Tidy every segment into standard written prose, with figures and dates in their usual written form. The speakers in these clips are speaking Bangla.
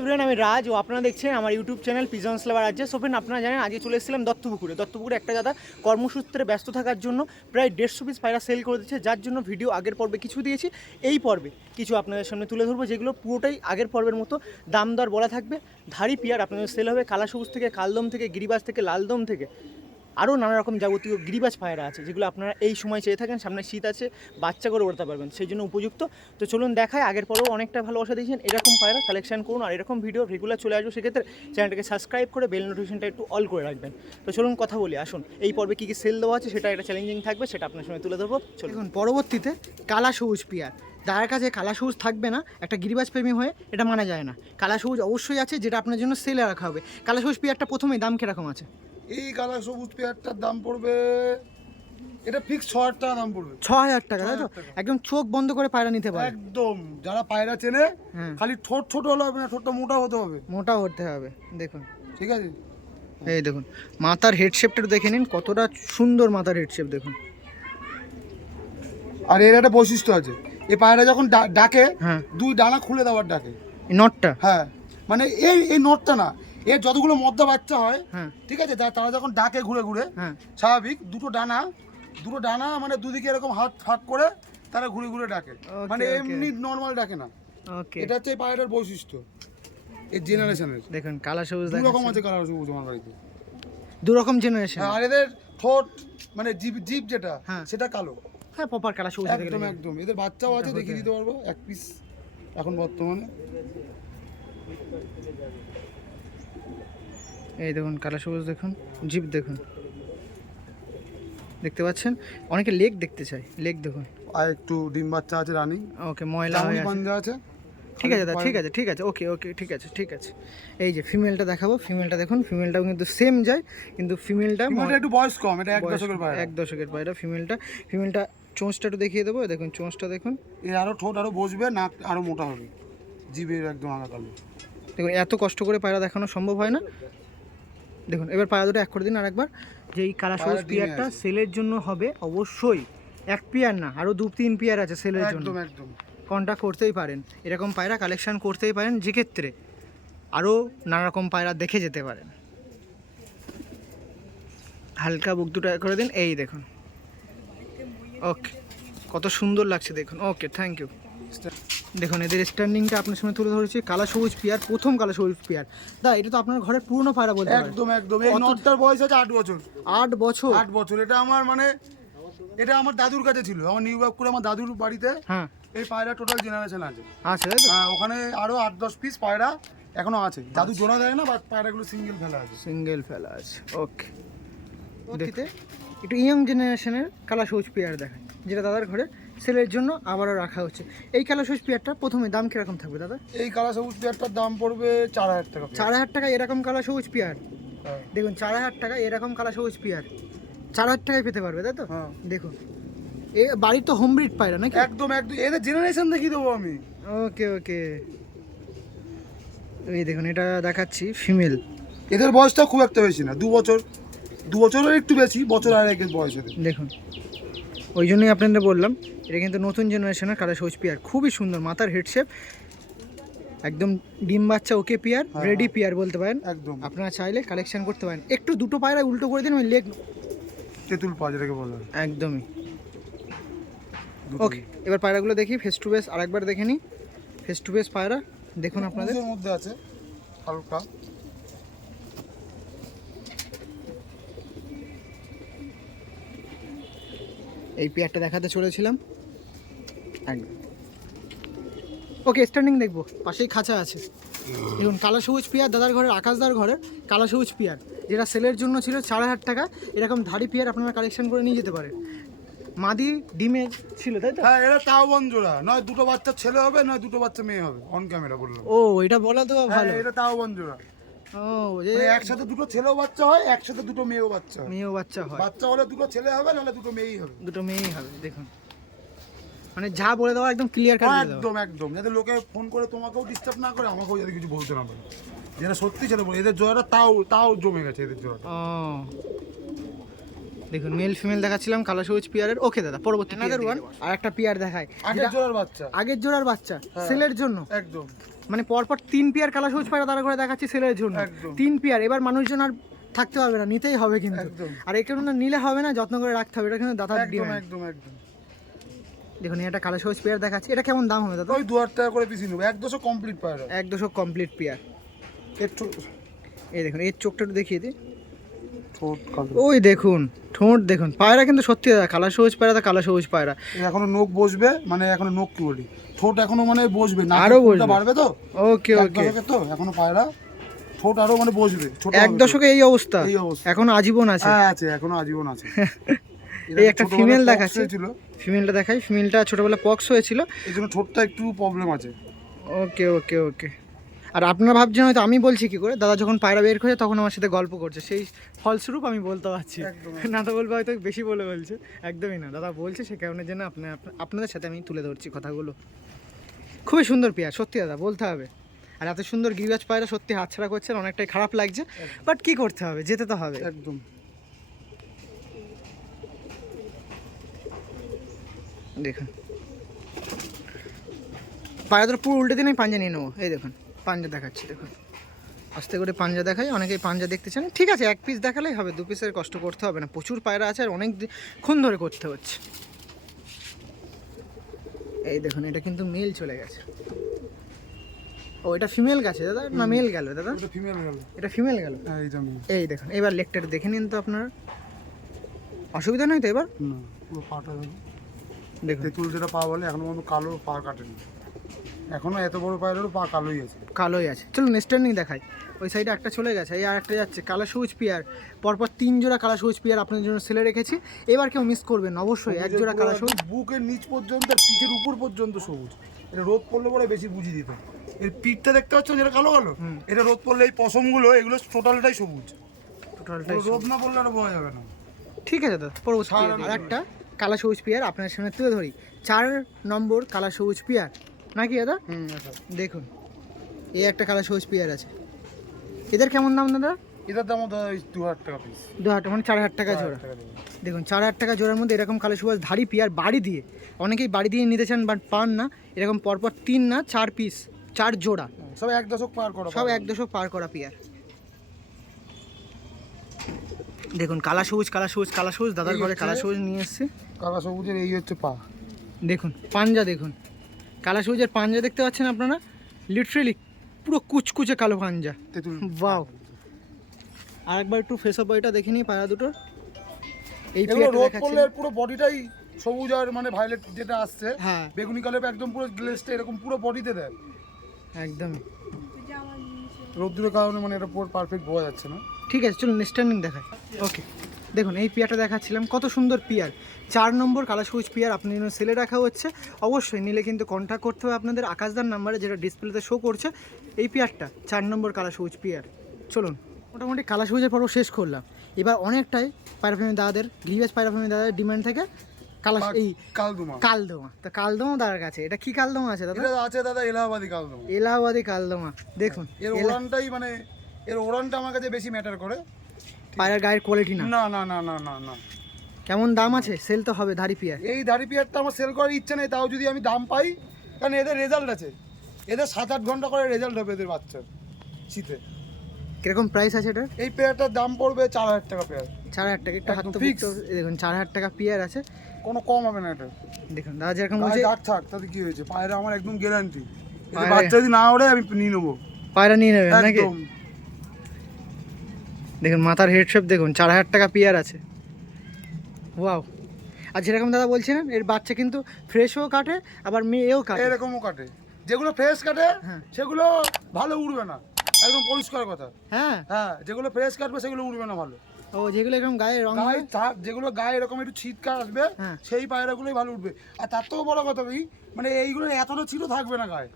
এভরিওয়ান, আমি রাজ ও আপনারা দেখছেন আমার ইউটিউব চ্যানেল পিজনস লাভার রাজ্যে। সো ফ্রেন্ড, আপনারা জানেন আজকে চলে এসেছিলাম দত্তপুকুরে একটা দাদা কর্মসূত্রে ব্যস্ত থাকার জন্য প্রায় 150 পিস পায়রা সেল করে দিচ্ছে, যার জন্য ভিডিও আগের পর্বে কিছু দিয়েছি, এই পর্বে কিছু আপনাদের সামনে তুলে ধরবো, যেগুলো পুরোটাই আগের পর্বের মতো দাম দর বলা থাকবে। ধাড়ি পিয়ার আপনাদের সেল হবে, কালা সবুজ থেকে, কালদম থেকে, গিরিবাজ থেকে, লালদম থেকে, আরও নানা রকম যাবতীয় গিরিবাজ পায়রা আছে, যেগুলো আপনারা এই সময় চেয়ে থাকেন। সামনে শীত আছে, বাচ্চা করে উড়তে পারবেন, সেই জন্য উপযুক্ত। তো চলুন দেখায়, আগের পরেও অনেকটা ভালোবাসা দিয়েছেন, এরকম পায়রা কালেকশন করুন, আর এরকম ভিডিও রেগুলার চলে আসবে। সেক্ষেত্রে চ্যানেলটাকে সাবস্ক্রাইব করে বেল নোটিফিকেশনটা একটু অল করে রাখবেন। তো চলুন কথা বলি, আসুন এই পর্বে কী কী সেল দেওয়া আছে সেটা একটা চ্যালেঞ্জিং থাকবে, সেটা আপনার সঙ্গে তুলে ধরবো। চলুন, পরবর্তীতে কালা সবুজ পিয়ার, যার কাছে কালা সবুজ থাকবে না, একটা গিরিবাজ প্রেমী হয়ে এটা মানা যায় না। কালা সবুজ অবশ্যই আছে, যেটা আপনার জন্য সেলে রাখা হবে। কালা সবুজ পিয়ারটা প্রথমেই দাম কীরকম আছে? এই কালা সবুজ পেয়ারটার দাম পড়বে, এটা ফিক্স 6,000 টাকা দাম পড়বে। 6,000 টাকা, তাই তো? একদম চোখ বন্ধ করে পায়রা নিতে পারে একদম, যারা পায়রা চেনে, খালি ঠোঁট ছোট হলে হবে না, ঠোঁটটা মোটা হতে হবে। মোটা হতে হবে। দেখুন, ঠিক আছে, এই দেখুন মাথার হেড শেপটা দেখে নিন, কতটা সুন্দর মাথার হেড শেপ দেখুন। আর এর একটা বৈশিষ্ট্য আছে, এই পায়রা যখন ডাকে, হ্যাঁ, দুই ডানা খুলে দেওয়ার ডাকে। এই নটটা, হ্যাঁ, মানে এই নটটা না, এর যতগুলো মদ্দা বাচ্চা হয়, হ্যাঁ ঠিক আছে, তারা যখন ডাকে ঘুরে ঘুরে, হ্যাঁ, স্বাভাবিক দুটো ডানা মানে দুদিকে এরকম হাত ফাঁক করে তারা ঘুরে ঘুরে ডাকে, মানে এমনি নর্মাল ডাকে না। ওকে, এটা হচ্ছে এই পায়রাটার বৈশিষ্ট্য, এই জেনারেশনের। দেখুন কালা সবুজ, দু রকম আছে কালার সবুজ আমার বাড়িতে, দু রকম জেনারেশন। আর এদের ঠোঁট মানে জিভ যেটা, হ্যাঁ, সেটা কালো। হ্যাঁ প্রপার কালা সবুজ একদম একদম। এদের বাচ্চাও আছে, দেখিয়ে দিতে পারবো এক পিস এখন বর্তমানে। এই দেখুন কালা সবুজ, দেখুন জিপ দেখুন, দেখতে পাচ্ছেন? অনেকে লেগ দেখতে চায়, লেগ দেখুন। আর একটু ডিম বাচ্চা আছে রানিং, ওকে, ময়লা হয়ে আছে, পাঞ্জা আছে। ঠিক আছে দাদা, ঠিক আছে ঠিক আছে, ওকে ওকে, ঠিক আছে ঠিক আছে। এই যে ফিমেলটা দেখাবো, ফিমেলটা দেখুন, ফিমেলটাও কিন্তু সেম যায়, কিন্তু ফিমেলটা একটু বয়স কম, এটা 1 দশকের পায়রা। 1 দশকের পায়রা। ফিমেলটা চোঁচটা একটু দেখিয়ে দেবো, দেখুন চোঁচটা দেখুন, এর আরো ঠোঁট আরো বসবে, নাক আরো মোটা হবে, জিভের একদম আগা কালো। দেখুন এত কষ্ট করে পায়রা দেখানো সম্ভব হয় না। দেখুন এবার পায়রা দুটো এক করে দিন আরেকবার। যে এই কালা সবুজ পেয়ারটা সেলের জন্য হবে অবশ্যই, এক পেয়ার না, আরও 2-3 পেয়ার আছে সেলের জন্য। একদম একদম, কন্ট্যাক্ট করতেই পারেন, এরকম পায়রা কালেকশন করতেই পারেন, যে ক্ষেত্রে আরও নানা রকম পায়রা দেখে যেতে পারেন। হালকা বুক দুটো করে দিন, এই দেখুন। ওকে, কত সুন্দর লাগছে দেখুন। ওকে, থ্যাংক ইউ। দেখুন এদের স্ট্যান্ডিংটা আপনার সামনে তুলে ধরেছি। কালা সবুজ পেয়ার, প্রথম কালা সবুজ পেয়ার। দা, এটা তো আপনার ঘরের পুরনো পায়রা বলতে পারেন। একদম একদম। এই নটটার বয়স আছে 8 বছর। 8 বছর? 8 বছর। এটা আমার মানে, এটা আমার দাদুর কাছে ছিল, আমার নিউ ইয়র্ক করে আমার দাদুর বাড়িতে। হ্যাঁ, এই পায়রা টোটাল জেনারেশন আছে। আচ্ছা, হ্যাঁ, ওখানে আরো 8-10 পিস পায়রা এখনো আছে। দাদু জোড়া দেয় না, বাট পায়রাগুলো সিঙ্গেল ফেলা আছে। সিঙ্গেল ফেলা আছে। ওকে, দেখতে একটু ইয়ং জেনারেশনের কালা সবুজ পেয়ার দেখায়, যেটা দাদার ঘরে সেলের জন্য আবারও রাখা হচ্ছে। এই কালা সবুজ পেয়ারটা প্রথমে দাম কিরকম থাকবে দাদা? এই কালা সবুজ পেয়ারটার দাম পড়বে 4,000 টাকা। 4,000 টাকা এরকম কালা সবুজ পেয়ার? হ্যাঁ। দেখুন 4,000 টাকা এরকম কালা সবুজ পেয়ার 4,000 টাকায় পেতে পারবে, তাই তো? হ্যাঁ। দেখুন এ বাড়ির তো হোম ব্রিড পায়রা নাকি? একদম একদম, এদের জেনারেশন দেখিয়ে দেবো আমি। ওকে ওকে, এই দেখুন এটা দেখাচ্ছি ফিমেল। এদের বয়সটা খুব একটা বেশি না, 2 বছর, 2 বছরের একটু বেশি, বছর আর একের বয়স এদের। দেখুন ওই জন্যই আপনাদের বললাম, এটা কিন্তু নতুন জেনারেশনের কালা সবুজ পেয়ার, খুবই সুন্দর মাথার হেড শেপ, একদম ডিম বাচ্চা ওকে পেয়ার, রেডি পেয়ার বলতে পারেন। একদম, আপনারা চাইলে কালেকশন করতে পারেন। একটু দুটো পায়রা উল্টো করে দিন, ওই লেগ তেঁতুল পা যেটাকে বলা হয়। একদমই। ওকে, এবার পায়রাগুলো দেখি ফেস টু ফেস, আরেকবার দেখে নিই ফেস টু ফেস পায়রা। দেখুন আপনাদের মধ্যে আছে হালকা, এই পেয়ারটা দেখাতে চলেছিলাম একদম। ওকে, স্ট্যান্ডিং দেখবো, পাশেই খাঁচা আছে। দেখুন কালা সবুজ পেয়ার, দাদার ঘরের, আকাশদার ঘরের কালা সবুজ পেয়ার, যেটা সেলের জন্য ছিল 4,000 টাকা। এরকম ধাড়ি পেয়ার আপনারা কালেকশন করে নিয়ে যেতে পারেন। মাদি ডিমে ছিল, তাই তো? হ্যাঁ, এরা তাও বোন জোড়া, নয় দুটো বাচ্চা ছেলে হবে, নয় দুটো বাচ্চা মেয়ে হবে, অন ক্যামেরা বললাম। ও, এটা বলা তো ভালো। এটা তাও বোন জোড়া। ও, যে একসাথে দুটো ছেলেও বাচ্চা হয়, একসাথে দুটো মেয়েও বাচ্চা হয়। মেয়েও বাচ্চা হয়, বাচ্চা হলে দুটো ছেলে হবে, নাহলে দুটো মেয়েই হবে। দুটো মেয়েই হবে। দেখুন মানে যা বলে দেওয়া একদম ক্লিয়ার কাট বলে দেওয়া। একদম একদম, যাতে লোকে ফোন করে তোমাকেও ডিস্টার্ব না করে, আমাকেও যাতে কিছু বলতে না পারে, যেটা সত্যি সেটা বলে। এদের জোড়াটা তাও জমে গেছে, এদের জোড়াটা। ও দেখুন মেল ফিমেল দেখাচ্ছিলাম কালো সবুজ পিয়ারের। ওকে দাদা, পরবর্তী Another one. আর একটা পিয়ার দেখায়, আগের জোড়ার বাচ্চা আগের জোড়ার বাচ্চা হ্যাঁ। সেলের জন্য। একদম মানে পরপর 3 পেয়ার কালো সবুজ পায়রা তারা করে দেখাচ্ছি সেলের জন্য। একদম। 3 পেয়ার, এবার মানুষজন আর থাকতে পারবে না, নিতেই হবে কিন্তু। একদম। আর এই কারণে নিলে হবে না, যত্ন করে রাখতে হবে, এটা কিন্তু দাদার একদম ডিমান্ড। একদম একদম। দেখুন এটা কালো সবুজ পেয়ার দেখাচ্ছি, এটা কেমন দাম হবে দাদা? ওই 2000 টাকা করে পিস নেবো, 1 200 কমপ্লিট পায়রা। 1-200 কমপ্লিট পেয়ার। একটু এই দেখুন এর চোখটা একটু দেখিয়ে দিই। ঠোঁট কালো। ওই দেখুন ঠোঁট দেখুন, পায়রা কিন্তু সত্যি দাদা কালো সবুজ পায়রা, তো কালো সবুজ পায়রা। এই এখনো নখ বসবে, মানে এখনো নখ কি বলি, ঠোঁট এখনো মানে বসবে না, আরো বসবে। বাড়বে তো। ওকে এক ওকে, দশকে তো এখনো পায়রা, ঠোঁট আরো মানে বসবে, ছোট 1 দশকে এই অবস্থা, এই অবস্থা। এখন আজীবন আছে। হ্যাঁ আছে, এখনো আজীবন আছে। এই একটা ফিমেল ছোটবেলায় দেখাচ্ছি, pox হয়েছিল, ফিমেলটা দেখাই। ফিমেলটা ছোটবেলা পক্স হয়েছিল, এই জন্য ঠোঁটটা একটু প্রবলেম আছে। ওকে ওকে ওকে। আর আপনারা ভাবছেন হয়তো আমি বলছি কি করে, দাদা যখন পায়রা বের করে তখন আমার সাথে গল্প করছে, সেই ফলস্বরূপ আমি বলতে পারছি। একদম। না তো বলবো হয়তো বেশি বলে বলছে, একদমই না, দাদা বলছে সে কারণের জন্য আপনাদের সাথে আমি তুলে ধরছি কথাগুলো। খুবই সুন্দর পেয়ার সত্যি দাদা, বলতে হবে। আর এত সুন্দর গিরিবাজ পায়রা সত্যি হাতছাড়া করছেন, অনেকটাই খারাপ লাগছে, বাট কি করতে হবে, যেতে তো হবে। একদম। দেখুন পায়রা পুরো উল্টে দিন, আমি পাঞ্জা নিয়ে নেবো। এই দেখুন পাঞ্জা দেখাচ্ছি, দেখুন আস্তে করে পাঞ্জা দেখাই, অনেকেই পাঞ্জা দেখতে চান, ঠিক আছে 1 পিস দেখালেই হবে, 2 পিসের কষ্ট করতে হবে না, প্রচুর পায়রা আছে আর অনেকক্ষণ ধরে করতে হচ্ছে। এই দেখুন এটা কিন্তু মেল চলে গেছে। ও এটা ফিমেল গেছে দাদা, না মেল গেল দাদা? এটা ফিমেল গেল। এটা ফিমেল গেল। হ্যাঁ এই জন্য। এই দেখুন এবার লেগটা দেখে নিন তো আপনারা, অসুবিধা নয় তো এবার? না পুরো পাটা দেখুন তেঁতুল যেটা পা বলে, এখনো পর্যন্ত কালো পা কাটেনি, এখনো এত বড় পায়রারও পা কালোই আছে। কালোই আছে। চলুন স্ট্যান্ডিং দেখাই, ওই সাইডে একটা চলে গেছে, এই আর একটা যাচ্ছে কালো সবুজ পিয়ার। পরপর 3 জোড়া কালো সবুজ পিয়ার আপনাদের জন্য সেলে রেখেছি, এবার কেউ মিস করবেন না, অবশ্যই 1 জোড়া কালো সবুজ। বুকের নিচ পর্যন্ত আর পিঠের উপর পর্যন্ত সবুজ। এটা রোদ পড়লে পরে বেশি বুঝিয়ে দিত। এর পিঠটা দেখতে পাচ্ছ যেটা কালো কালো, এটা রোদ পড়লে এই পশমগুলো এগুলো টোটালটাই সবুজ। টোটালটাই রোদ না পড়লে আর বোঝা যাবে না। ঠিক আছে দাদা, পরবর্তী আর একটা কালা সবুজ পিয়ার আপনার সামনে তুলে ধরি, 4 নম্বর কালা সবুজ পিয়ার নাকি দাদা? দেখুন এই একটা কালা সবুজ পিয়ার আছে, এদের কেমন দাম দাদা? এটার দাম 2000 টাকা পিস। 2000 মানে 4000 টাকা জোড়া। দেখুন 4000 টাকা জোড়ার মধ্যে এরকম কালো সবুজ ধাড়ি পিয়ার বাড়ি দিয়ে, অনেকেই বাড়ি দিয়ে নিতে চান বাট পান না, এরকম পরপর 3 না 4 পিস, 4 জোড়া, সব 1 দশক পার করা, সব 1 দশক পার করা পিয়ার। দেখুন কালা সবুজ কালা সবুজ কালা সবুজ, দাদার ঘরে কালা সবুজ নিয়ে এসছে। কালা সবুজের এই হচ্ছে পা। দেখুন পাঞ্জা, দেখুন কালা সবুজের পাঞ্জা দেখতে পাচ্ছেন আপনারা, লিটারেলি পুরো কুচকুচে কালো পাঞ্জা। তেঁতুল বাও। আরেকবার একটু ফেস অফ বডিটা দেখে নিই পায়রা দুটোর। এই এগুলো পেয়ারটা রোদ দেখাচ্ছি। পড়লে পুরো বডিটাই সবুজ আর মানে ভায়োলেট যেটা আসছে, হ্যাঁ বেগুনি কালার একদম পুরো গ্লেজটা এরকম পুরো বডিতে দেয়। একদমই। রোদ্দুরের কারণে মানে এটা পুরো পারফেক্ট বোঝা যাচ্ছে না। ঠিক আছে চলুন স্ট্যান্ডিং দেখাই। ওকে দেখুন এই পিয়ারটা দেখাচ্ছিলাম, কত সুন্দর পিয়ার, 4 নম্বর কালা সবুজ পিয়ার আপনার জন্য সেলে রাখা হচ্ছে। অবশ্যই নিলে কিন্তু কন্ট্যাক্ট করতে হবে আপনাদের আকাশদার নাম্বারে, যেটা ডিসপ্লেতে শো করছে। এই পিয়ারটা 4 নম্বর কালা সবুজ পিয়ার। চলুন মোটামুটি কালা সবুজের পর্ব শেষ করলাম, এবার অনেকটাই পায়রাপ্রেমী দাদাদের, গিরিবাজ পায়রাপ্রেমী দাদাদের ডিমান্ড থেকে কালা এই কালদমা। কালদমা, তো কালদমা দাদার কাছে এটা কি কালদমা আছে দাদা? এটা আছে দাদা এলাহাবাদি কালদমা। এলাহাবাদি কালদমা। দেখুন এর ওড়ানটাই মানে এর ওড়ানটা আমার কাছে বেশি ম্যাটার করে, পায়রার গায়ের কোয়ালিটি না। না না না না না না। কেমন দাম আছে? সেল তো হবে ধাড়ি পিয়ার। এই দাড়ি পিয়ারটা আমার সেল করার ইচ্ছে নেই, তাও যদি আমি দাম পাই, কারণ এদের রেজাল্ট আছে, এদের 7-8 ঘন্টা করে রেজাল্ট হবে এদের বাচ্চার শীতে। কিরকম প্রাইস আছে এটার? এই পেয়ারটার দাম পড়বে 4000 টাকা পেয়ার। 4000 টাকা, একটা হাত একদম তো fix। দেখুন 4000 টাকা পিয়ার আছে। কোনো কম হবে না এটা। দেখুন দাদা যেরকম গায়ে বলছে, দাগ থাক তাতে কি হয়েছে, পায়রা আমার একদম গ্যারান্টি, পায়রা- বাচ্চা যদি না ওড়ে আমি নিয়ে নেবো পায়রা নিয়ে নেবেন নাকি? একদম। দেখুন মাথার হেড শেপ দেখুন, 4000 টাকা পিয়ার আছে। ওয়াও। আর যেরকম দাদা বলছিলেন এর বাচ্চা কিন্তু ফ্রেশও কাটে আবার মেয়েও কাটে। এরকমও কাটে, যেগুলো ফ্রেশ কাটে হ্যাঁ। সেগুলো ভালো উড়বে না, একদম পরিষ্কার কথা। হ্যাঁ হ্যাঁ যেগুলো ফ্রেশ কাটবে সেগুলো উড়বে না ভালো। ও যেগুলো এরকম গায়ে রং গায়ে হয়, যেগুলো গায়ে এরকম একটু ছিটকা আসবে, হ্যাঁ। সেই পায়রাগুলোই ভালো উঠবে। আর তার থেকেও বড় কথা কি, মানে এইগুলো এতটা ছিটও থাকবে না গায়ে,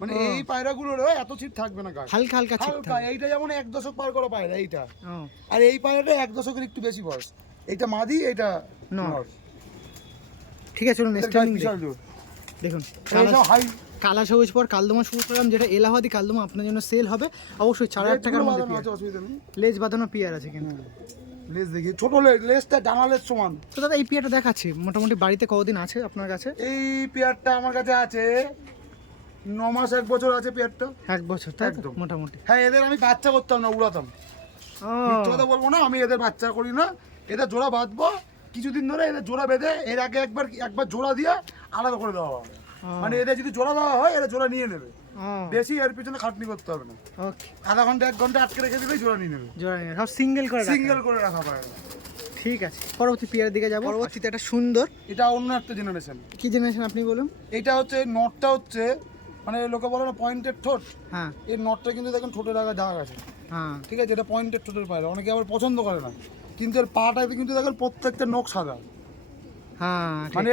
মানে ও। এই পায়রাগুলোর এত ছিট থাকবে না গায়ে, হালকা হালকা ছিট হালকা। থাকে। এইটা যেমন 1 দশক পার করা পায়রা এইটা, ও আর এই পায়রাটা 1 দশকের একটু বেশি বয়স। এইটা মাদি, এইটা নর। নর। ঠিক আছে চলুন এদের স্ট্যান্ডিং গায়ে বিশাল জোর। দেখুন এইসব হাই কালা সবুজ পর কালদমা শুরু করলাম, যেটা এলাহাবাদি কালদমা আপনার জন্য সেল হবে অবশ্যই 4000 টাকার মধ্যে বাঁধানো পিয়ার। আছে, অসুবিধা নেই। লেজ বাঁধানো পিয়ার আছে কিন্তু। লেজ দেখি, ছোট লেজটা ডানা লেজ সমান। তো দাদা এই পেয়ারটা দেখাচ্ছি মোটামুটি বাড়িতে কতদিন আছে আপনার কাছে? এই পেয়ারটা আমার কাছে আছে 9 মাস 1 বছর আছে পেয়ারটা। 1 বছর, তাই তো? একদম। মোটামুটি। হ্যাঁ, এদের আমি বাচ্চা করতাম না, উড়াতাম। ও মিথ্যে কথা বলবো না, আমি এদের বাচ্চা করি না। এদের জোড়া বাঁধবো কিছুদিন ধরে, এদের জোড়া বেঁধে এর আগে একবার জোড়া দিয়ে আলাদা করে দেওয়া হবে। মানে এদের যদি জোড়া দেওয়া হয় এরা জোড়া নিয়ে নেবে, বেশি এর পিছনে খাটনি করতে হবে না। ওকে, আধা ঘন্টা 1 ঘন্টা আটকে রেখে দিলেই জোড়া নিয়ে নেবে। জোড়া নিয়ে সব সিঙ্গেল করে সিঙ্গেল করে রাখা পারে না। ঠিক আছে, পরবর্তী পেয়ারের দিকে যাব। পরবর্তীতে একটা সুন্দর, এটা অন্য একটা জেনারেশন। কি জেনারেশন আপনি বলুন? এটা হচ্ছে নটটা হচ্ছে মানে লোকে বলে না পয়েন্টেড ঠোঁট, হ্যাঁ এই নটটা কিন্তু দেখেন ঠোঁটের আগা দাগ আছে, হ্যাঁ ঠিক আছে? এটা পয়েন্টেড ঠোঁটের পায়রা, অনেকে আবার পছন্দ করে না, কিন্তু এর পাটাতে কিন্তু দেখেন প্রত্যেকটা নখ সাদা। হ্যাঁ, মানে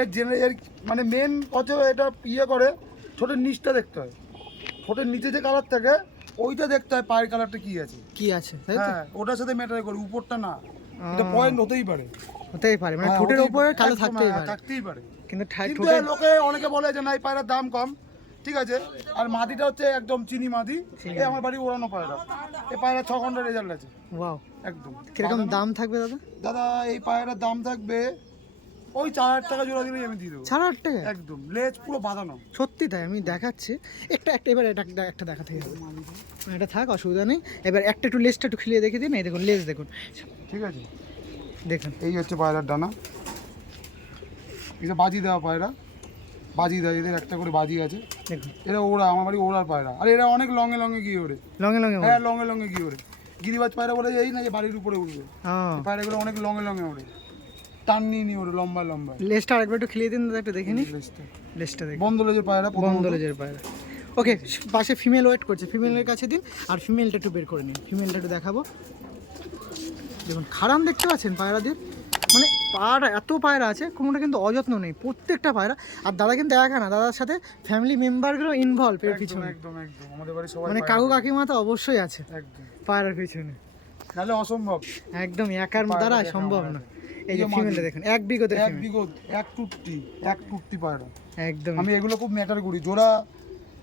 এর মানে মেন হচ্ছে এটা করে ঠোঁটের নিচটা দেখতে হয়, ঠোঁটের নিচে যে কালার থাকে ওইটা দেখতে হয়, পায়ের কালারটা কি আছে। কি আছে, তাই তো? হ্যাঁ, ওটার সাথে ম্যাটার করে, উপরটা না। এটা পয়েন্ট হতেই পারে, হতেই পারে, মানে হ্যাঁ, ঠোঁটের হতেই উপরে পারে, কালো একদম, থাকতেই হ্যাঁ, পারে, থাকতেই পারে। কিন্তু কিন্তু ঠোঁটে লোকে অনেকে বলে যে না এই পায়রার দাম কম, ঠিক আছে? আর মাদিটা হচ্ছে একদম চিনি মাদি, এই আমার বাড়ি ওড়ানো পায়রা। এই পায়রা 6 ঘন্টা রেজাল্ট আছে। ওয়াও, একদম। কিরকম দাম থাকবে দাদা? দাদা এই পায়রার দাম থাকবে ওই 4000 টাকা জোড়া দিলেই আমি দিয়ে দেবো। 8.5 টাকা? একদম, লেজ পুরো বাঁধানো। সত্যি তাই, আমি দেখাচ্ছি একটা এবার এটা একটা দেখাতে হবে, এটা থাক, অসুবিধা নেই। এবার একটু লেজটা একটু খুলিয়ে দেখে দিন, এই দেখুন লেজ দেখুন, ঠিক আছে? দেখুন এই হচ্ছে পায়রার ডানা, এটা বাজি দেওয়া পায়রা, বাজি দেয়, এদের একটা করে বাজি আছে। দেখুন, এরা ওড়া, আমার বাড়ি ওড়ার পায়রা। আর এরা অনেক লঙে লঙে গিয়ে ওড়ে। লঙে লঙে হ্যাঁ, লঙে লঙে গিয়ে ওড়ে। গিরিবাজ পায়রা বলে এই না যে বাড়ির উপরে উঠবে, হ্যাঁ। পায়রাগুলো অনেক লঙে লঙে ওড়ে, টান নিয়ে নিয়ে ওড়ে, লম্বা লম্বা। লেজটা আরেকবার একটু খুলিয়ে দিন দাদা, একটু দেখে নিই লেজটা লেজটা দেখুন, বন্ধ লেজের পায়রা, বন্ধ লেজের পায়রা। ওকে, পাশে ফিমেল ওয়েট করছে, ফিমেলের কাছে দিন, আর ফিমেলটা একটু বের করে নিন, ফিমেলটা একটু দেখাবো। দেখুন খারাম দেখতে পাচ্ছেন পায়রাদের, মানে পায়রা এত পায়রা আছে, কোনোটা কিন্তু অযত্ন নেই, প্রত্যেকটা পায়রা। আর দাদা কিন্তু একা না, দাদার সাথে ফ্যামিলি মেম্বারগুলো ইনভলভ এর পিছনে, একদম একদম আমাদের বাড়ি সবাই মানে কাকু কাকিমা তো অবশ্যই আছে একদম, পায়রার পিছনে, নাহলে অসম্ভব। একদম একার দ্বারা সম্ভব না। এই যে ফিমেলটা দেখুন, এক বিগতের এক বিগত, এক টুটটি পায়রা। একদম। আমি এগুলো খুব ম্যাটার করি, জোড়া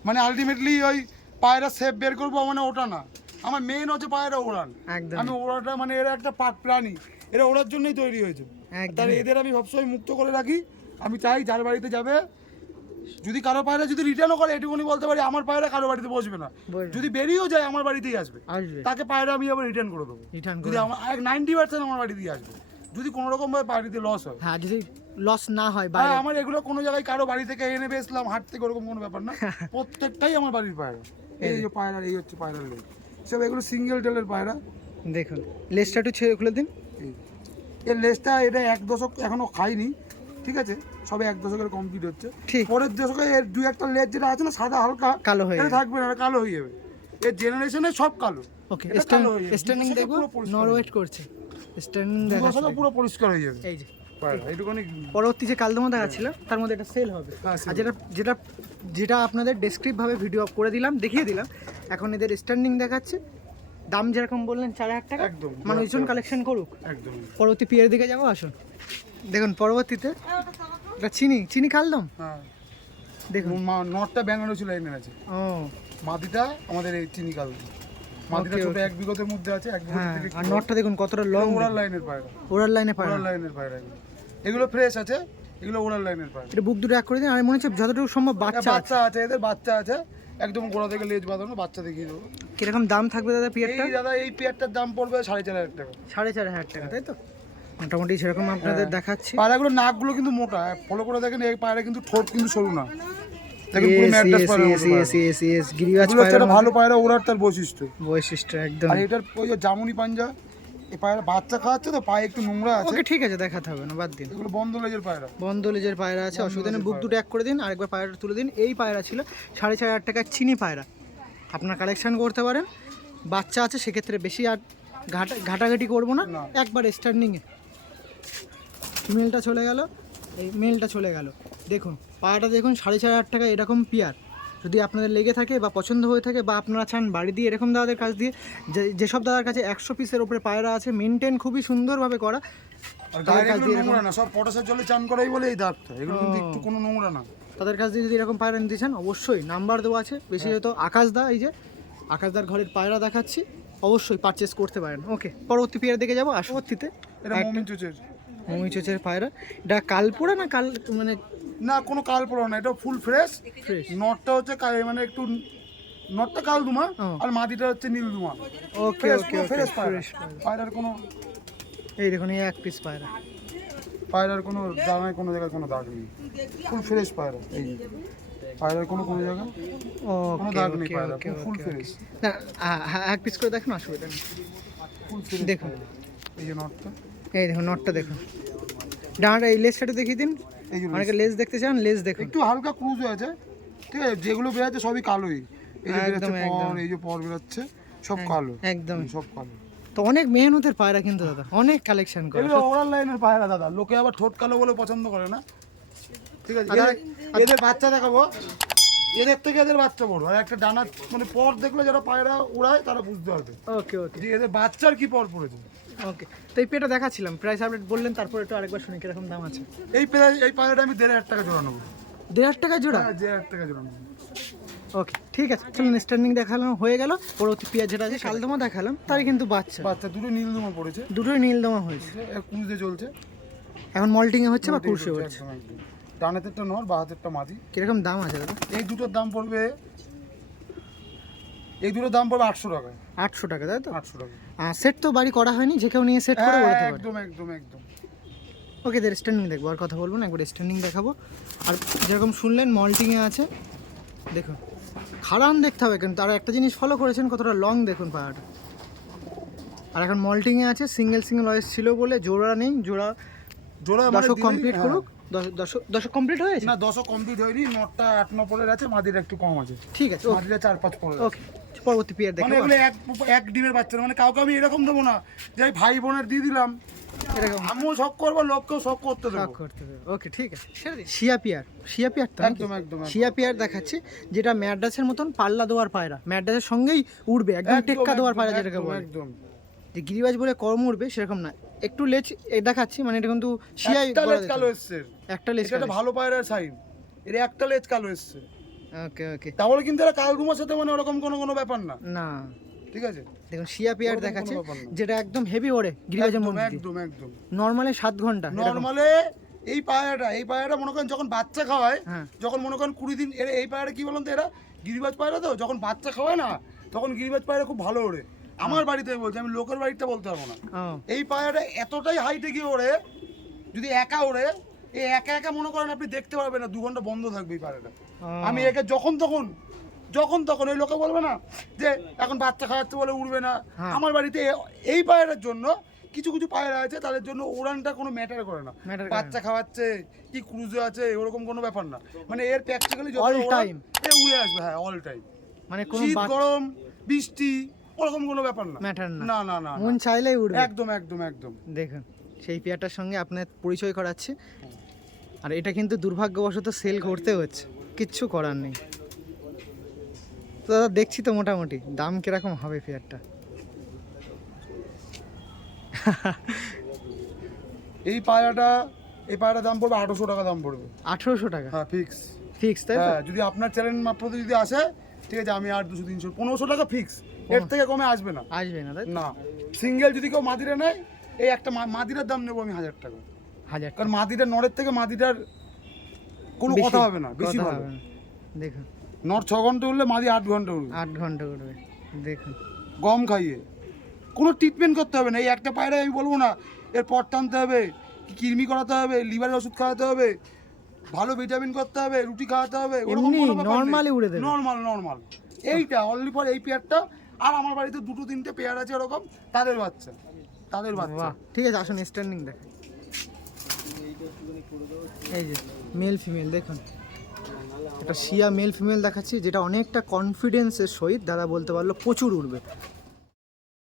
মানে আলটিমেটলি ওই পায়রা সেফ বের করবো মানে ওটা না, আমার মেইন হচ্ছে পায়রা ওড়ান। একদম আমি ওড়াটা মানে এরা একটা প্রাণী, এরা ওড়ার জন্যই তৈরি হয়েছে। একদম। তাই এদের আমি সবসময় মুক্ত করে রাখি। আমি চাই যার বাড়িতে যাবে, যদি কারো পায়রা যদি রিটার্নও করে, এটুকুনি বলতে পারি আমার পায়রা কারো বাড়িতে বসবে না, যদি বেরিয়েও যায় আমার বাড়িতেই আসবে, তাকে পায়রা আমি আবার রিটার্ন করে দেবো। যদি আমার 90% আমার বাড়িতেই আসবে, যদি কোনো রকম ভাবে বাড়িতে লস হয়। হ্যাঁ, যদি লস না হয় হ্যাঁ, বাইরে, আমার এগুলো কোনো জায়গায় কারো বাড়ি থেকে এনে বেচলাম হাট থেকে, ওরকম কোনো ব্যাপার না, প্রত্যেকটাই আমার বাড়ির পায়রা। এই যে পায়রা, এই হচ্ছে পায়রার লেজ, সব এগুলো সিঙ্গেল টেলের পায়রা। দেখুন লেজটা একটু ছেড়ে খুলে দিন। এর লেজটা এটা 1 দশক এখনো খাইনি, ঠিক আছে? সবে 1 দশকের কমপ্লিট হচ্ছে, ঠিক। পরের দশকে এর 2-1টা লেজ যেটা আছে না সাদা হালকা কালো হয়ে এটা থাকবে না, এটা কালো হয়ে যাবে। এর জেনারেশনে সব কালো। ওকে, এটা কালো হয়ে যাবে। স্ট্যান্ডিং দুটো দেখো, পুরো পরিষ্কার নরওয়েট করছে, স্ট্যান্ডিং দুটো দেখাচ্ছে, পুরো পরিষ্কার হয়ে যাবে এই যে পায়রা, এইটুকুনি। পরবর্তী যে কালদমা দেখাচ্ছিল তার মধ্যে এটা সেল হবে। হ্যাঁ, আর যেটা যেটা যেটা আপনাদের ডেসক্রিপ্ট ভাবে ভিডিও আপ করে দিলাম, দেখিয়ে দিলাম, এখন এদের স্ট্যান্ডিং দেখাচ্ছে, দাম যেরকম বললেন 4000 টাকা, একদম মানুষজন কালেকশন করুক। একদম। পরবর্তী পিয়ারের দিকে যাবো, আসুন। দেখুন পরবর্তীতে এটা চিনি কালদম, হ্যাঁ, দেখুন নটটা ব্যাঙ্গালোর ছিল এনে আছে, ও মাদিটা আমাদের এই চিনি কাল, মাদিটা Okay, ছোট okay. 1 বিঘতের মধ্যে আছে, 1 বিঘত হ্যাঁ, থেকে আর নটটা দেখুন কতটা লং, ওরাল লাইনের পায়রা, ওরাল লাইনে পায়রা, ওরাল লাইনের পায়রা এগুলো ফ্রেশ আছে, এগুলো ওরাল লাইনের পায়রা। এটা বুক দুটো এক করে দিন, আর মনে হচ্ছে যতটুকু সম্ভব বাচ্চা আছে। বাচ্চা আছে, এদের বাচ্চা আছে, একদম গোড়া থেকে লেজ বাঁধানো, বাচ্চা দেখিয়ে দেবো। কিরকম দাম থাকবে দাদা পিয়ারটা? এই দাদা এই পেয়ারটার দাম পড়বে 4500 টাকা। 4500 টাকা, তাই তো? মোটামুটি সেরকম আপনাদের দেখাচ্ছি। পায়রাগুলো নাকগুলো কিন্তু মোটা, ফলো করে দেখেন এই পায়রা কিন্তু ঠোঁট কিন্তু সরু না, দেখেন পুরো ম্যাড্রাস পায়রা মতো পায়রা। গিরিবাজ এগুলো হচ্ছে পায়রা একটা ভালো পায়রা, ওড়ার তার বৈশিষ্ট্য একদম। আর এটার ওই যে জামুনি পাঞ্জা, এই পায়রা বাচ্চা খাওয়াচ্ছে তো, পায়ে একটু নোংরা আছে। ওকে ঠিক আছে, দেখাতে হবে না, বাদ দিন। এগুলো বন্ধ লেজের পায়রা, বন্ধ লেজের পায়রা আছে, অসুবিধা নেই, বুক দুটো এক করে দিন, আরেকবার পায়রাটা তুলে দিন। এই পায়রা ছিল 4500 টাকার চিনি পায়রা, আপনার কালেকশন করতে পারেন। বাচ্চা আছে, সেক্ষেত্রে বেশি আর ঘাটাঘাটি করবো না, একবার স্ট্যান্ডিংয়ে। ফিমেলটা চলে গেল, এই মেলটা চলে গেল। দেখুন পায়রাটা দেখুন, 4500 টাকা এরকম পেয়ার যদি আপনাদের লেগে থাকে বা পছন্দ হয়ে থাকে, বা আপনারা চান বাড়ি দিয়ে এরকম দাদাদের কাছ দিয়ে, যেসব দাদার কাছে 100 পিসের উপরে পায়রা আছে, মেনটেন খুবই সুন্দরভাবে করা, আর গায়ে এগুলো নোংরা না, সব পটাশের জলে চান করাই বলে এই দাগটা, এগুলো কিন্তু একটু কোনো নোংরা না। তাদের কাছ দিয়ে যদি এরকম পায়রা নিতে চান, অবশ্যই নাম্বার দেওয়া আছে, বেশি হয়তো আকাশদা, এই যে আকাশদার ঘরের পায়রা দেখাচ্ছি, অবশ্যই পারচেস করতে পারেন। ওকে, পরবর্তী পেয়ার দেখে যাবো। পরবর্তীতে এটা মমিন চোচের। মমি চোচের পায়রা, এটা কালপোড়া না কাল মানে না কোনো কাল পড়ো না, এটা ফুল ফ্রেশ। ফ্রেশ? নটটা হচ্ছে মানে একটু নটটা কাল দুমা আর মাদিটা হচ্ছে নীল দুমা। ওকে ওকে ওকে, ফ্রেশ ফ্রেশ। পায়রার কোনো এই দেখুন, এই এক পিস পায়রা, পায়রার কোনো জায়গায় কোনো জায়গায় কোনো দাগ নেই, ফুল ফ্রেশ পায়রা। এই পায়রার কোনো জায়গায় কোনো ওকে দাগ নেই, ওকে পায়রা ওকে ফুল ওকে। ফ্রেশ, না এক পিস করে দেখুন, অসুবিধা নেই। ফুল ফ্রেশ দেখুন। দেখুন এই যে নটটা, এই দেখুন নটটা দেখুন, ডানাটা এই লেজটা দেখিয়ে দিন। এই যে অনেকে লেজ দেখতে চান, লেজ দেখুন। একটু হালকা ক্রুজ হয়েছে, ঠিক আছে, যেগুলো বেরোচ্ছে সবই কালোই। এই যে একদম, বেরোচ্ছে একদম। পর, এই যে পর বেরোচ্ছে সব কালো, একদম। সব কালো। তো অনেক মেহনতের পায়রা কিন্তু দাদা, অনেক কালেকশন করে। এগুলো ওরাল লাইনের পায়রা দাদা, লোকে আবার ঠোঁট কালো বলে পছন্দ করে না, ঠিক আছে। এদের বাচ্চা দেখাবো, এদের থেকে এদের বাচ্চা বড়, আর একটা ডানা মানে পর দেখলে যারা পায়রা উড়ায় তারা বুঝতে পারবে ওকে ওকে যে এদের বাচ্চার কি পর পড়েছে। ওকে, তো এই পেটা দেখাচ্ছিলাম, প্রাইস আপডেট বললেন, তারপর একটু আরেকবার শুনি কিরকম দাম আছে। এই পায়রাটা আমি 1,500 টাকা জোড়া নেবো। 1,500 টাকা জোড়া? হ্যাঁ 1,500 টাকা জোড়া নেবো। ওকে ঠিক আছে, চলুন স্ট্যান্ডিং দেখালাম হয়ে গেল। পরবর্তী পেয়ার যেটা আছে কালদমা দেখালাম, তারই কিন্তু বাচ্চা বাচ্চা দুটো নীল দুমা পড়েছে, দুটোই নীলদমা হয়েছে, কুঁজে চলছে, এখন মল্টিংয়ে হচ্ছে বা কুরসে হচ্ছে। একদম একদম। ডানেতেরটা নর, বাহাতেরটা মাদি। কিরকম দাম আছে দাদা? এই দুটোর দাম পড়বে, এই দুটোর দাম পড়বে 800 টাকা। 800 টাকা, তাই তো? 800 টাকা। সেট তো বাড়ি করা হয়নি, যে কেউ নিয়ে সেট করে বলতে পারে। একদম একদম একদম। ওকে, দের স্ট্যান্ডিং দেখবো, আর কথা বলবো না, একবার স্ট্যান্ডিং দেখাবো। আর যেরকম শুনলেন মল্টিংয়ে আছে, দেখুন খাড়ান দেখতে হবে কিন্তু। আর একটা জিনিস ফলো করেছেন, কতটা লং দেখুন পাহাড়টা। আর এখন মল্টিংয়ে আছে, সিঙ্গেল ওয়েস ছিল বলে জোড়া নেই। জোড়া জোড়া দশক কমপ্লিট করুক। দশক কমপ্লিট হয়েছে না, 10 কমপ্লিট হয়নি, নটটা 8-9 পরের আছে, মাদির একটু কম আছে। ঠিক আছে, মাদিরা 4-5 পরের। ওকে, পরবর্তী পেয়ার মানে দেখাবো। এগুলো এক ডিমের বাচ্চা না, মানে কাউকে আমি এরকম দেবো না যে এই ভাই বোনের দিয়ে দিলাম, এরকম আমিও শখ করবো, লোককেও শখ করতে শখ দেবো। করতে হবে। ওকে ঠিক আছে, শিয়া পিয়ার তো নাকি? একদম একদম শিয়া পিয়ার দেখাচ্ছি, যেটা ম্যাড্রাসের মতন পাল্লা দেওয়ার পায়রা, ম্যাড্রাসের সঙ্গেই উড়বে, একদম টেক্কা দেওয়ার পায়রা যেটাকে বলে। একদম যে গিরিবাজ বলে কর্ম উঠবে সেরকম না, একটু লেজ দেখাচ্ছি, মানে এটা কিন্তু শিয়াই একটা লেজ কালো এসছে, একটা লেজ। এটা একটা ভালো পায়রার সাইন, এর একটা লেজ কালো এসছে। ওকে ওকে, তাহলে কিন্তু এরা কাল দুমার সাথে মানে ওরকম কোনো ব্যাপার না, না ঠিক আছে। দেখুন শিয়া পিয়ার ওরকম দেখাচ্ছে, কোনো ব্যাপার না। যেটা একদম হেভি ওড়ে গিরিবাজের একদম মধ্যে। একদম একদম নর্মালে 7 ঘন্টা নরমালে এই পায়রাটা মনে করেন যখন বাচ্চা খাওয়ায়, হ্যাঁ। যখন মনে করেন 20 দিন, এই পায়রা কি বলুন তো, এরা গিরিবাজ পায়রা তো, যখন বাচ্চা খাওয়ায় না তখন গিরিবাজ পায়রা খুব ভালো ওড়ে। আমার বাড়িতে বলছি, আমি লোকের বাড়িতে বলতে পারবো না। ও, এই পায়রাটা এতটাই হাইটে গিয়ে ওড়ে, যদি একা ওড়ে, এই একা মনে করেন আপনি দেখতে পারবেন না, 2 ঘন্টা বন্ধ থাকবে এই পায়রাটা। আমি একে যখন তখন এই লোকে বলবে না যে এখন বাচ্চা খাওয়াচ্ছে বলে উড়বে না। হ্যাঁ। আমার বাড়িতে এই পায়রার জন্য কিছু পায়রা আছে, তাদের জন্য উড়ানটা কোনো ম্যাটার করে না। Matter করে বাচ্চা খাওয়াচ্ছে কি ক্রুজে আছে ওরকম কোনো ব্যাপার না, মানে এর প্র্যাকটিক্যালি All time। উড়ে আসবে। হ্যাঁ অল টাইম, মানে কোনো শীত গরম বৃষ্টি ওরকম কোনো ব্যাপার না, ম্যাটার না, না না না মন চাইলেই উড়বে। একদম একদম একদম। দেখুন সেই পেয়ারটার সঙ্গে আপনার পরিচয় করাচ্ছি। আর এটা কিন্তু দুর্ভাগ্যবশত সেল করতে হচ্ছে, কিচ্ছু করার নেই। তো দাদা দেখছি তো মোটামুটি দাম কিরকম হবে পেয়ারটা? এই পায়রাটার দাম পড়বে 800 টাকা দাম পড়বে। 1800 টাকা? হ্যাঁ ফিক্স। ফিক্স, তাই তো? হ্যাঁ, যদি আপনার চ্যানেল মাত্র যদি আসে, ঠিক আছে, আমি আর 200-300 1500 টাকা ফিক্স, এর থেকে কমে আসবে না। আসবে না, তাই তো? না, সিঙ্গেল যদি কেউ মাদিরা নেয়, এই একটা মাদিরার দাম নেবো আমি 1000 টাকা, 1000 কারণ মাদিটার নরের থেকে মাদিটার কোনো কথা হবে না, বেশি কথা ভালো। হবে না। দেখুন নর 6 ঘন্টা উঠলে মাদি 8 ঘন্টা উঠবে, 8 ঘন্টা উঠবে। দেখুন গম খাইয়ে, কোনো ট্রিটমেন্ট করতে হবে না। এই একটা পায়রায় আমি বলবো না এর পট টানতে হবে, কৃমি করাতে হবে, লিভারের ওষুধ খাওয়াতে হবে, ভালো ভিটামিন করতে হবে, রুটি খাওয়াতে হবে, এমনি নরমালি উড়ে দেবে। নর্মাল এইটা অনলি ফর এই পেয়ারটা। আর আমার বাড়িতে 2-3টে পেয়ার আছে ওরকম, তাদের বাচ্চা। বাহ, ঠিক আছে, আসুন স্ট্যান্ডিং দেখেন। এই যে মেল ফিমেল দেখুন, এটা শিয়া মেল ফিমেল দেখাচ্ছি, যেটা অনেকটা কনফিডেন্সের সহিত দাদা বলতে পারলো প্রচুর উড়বে।